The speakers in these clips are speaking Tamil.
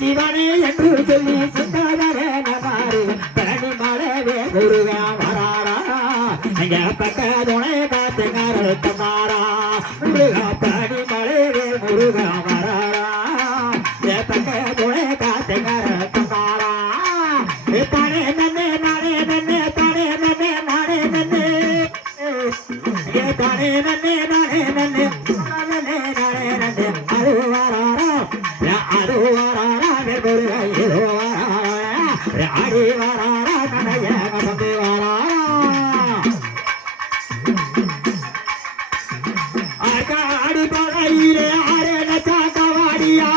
ஜீவனே என்று சொல்லி சுந்தரே நமாரு பழனி மலைவே முருகா வராரா எங்க பக்க துணை காத்துங்கார தமாரா முருகா பழனி மலைவே முருகா வராரா என் பக்க துணை காத்துங்கார தமாரா தானே நன்னே நானே நன்னே தானே நன்னே நானே நன்னே தானே நன்னே நானே நன்னே நானே நானே நன்னே அது வராரா அது வராரா ஆடி வராரா நடைய வசந்து வராரா ஆடி பகையிலே ஆரே நச்சாட்டவாடியா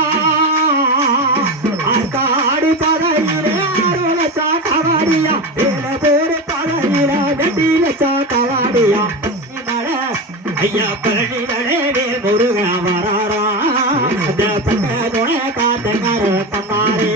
ஆடி பகையிலே ஆரே நச்சாட்டவாடியா ஏல போடு பகையில வெட்டி நச்சாட்டவாடியா மழை ஐயா பழனி மலைவே முருகா வராரா பக்க துணை காத்துங்கார தம்மாரே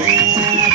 Hey,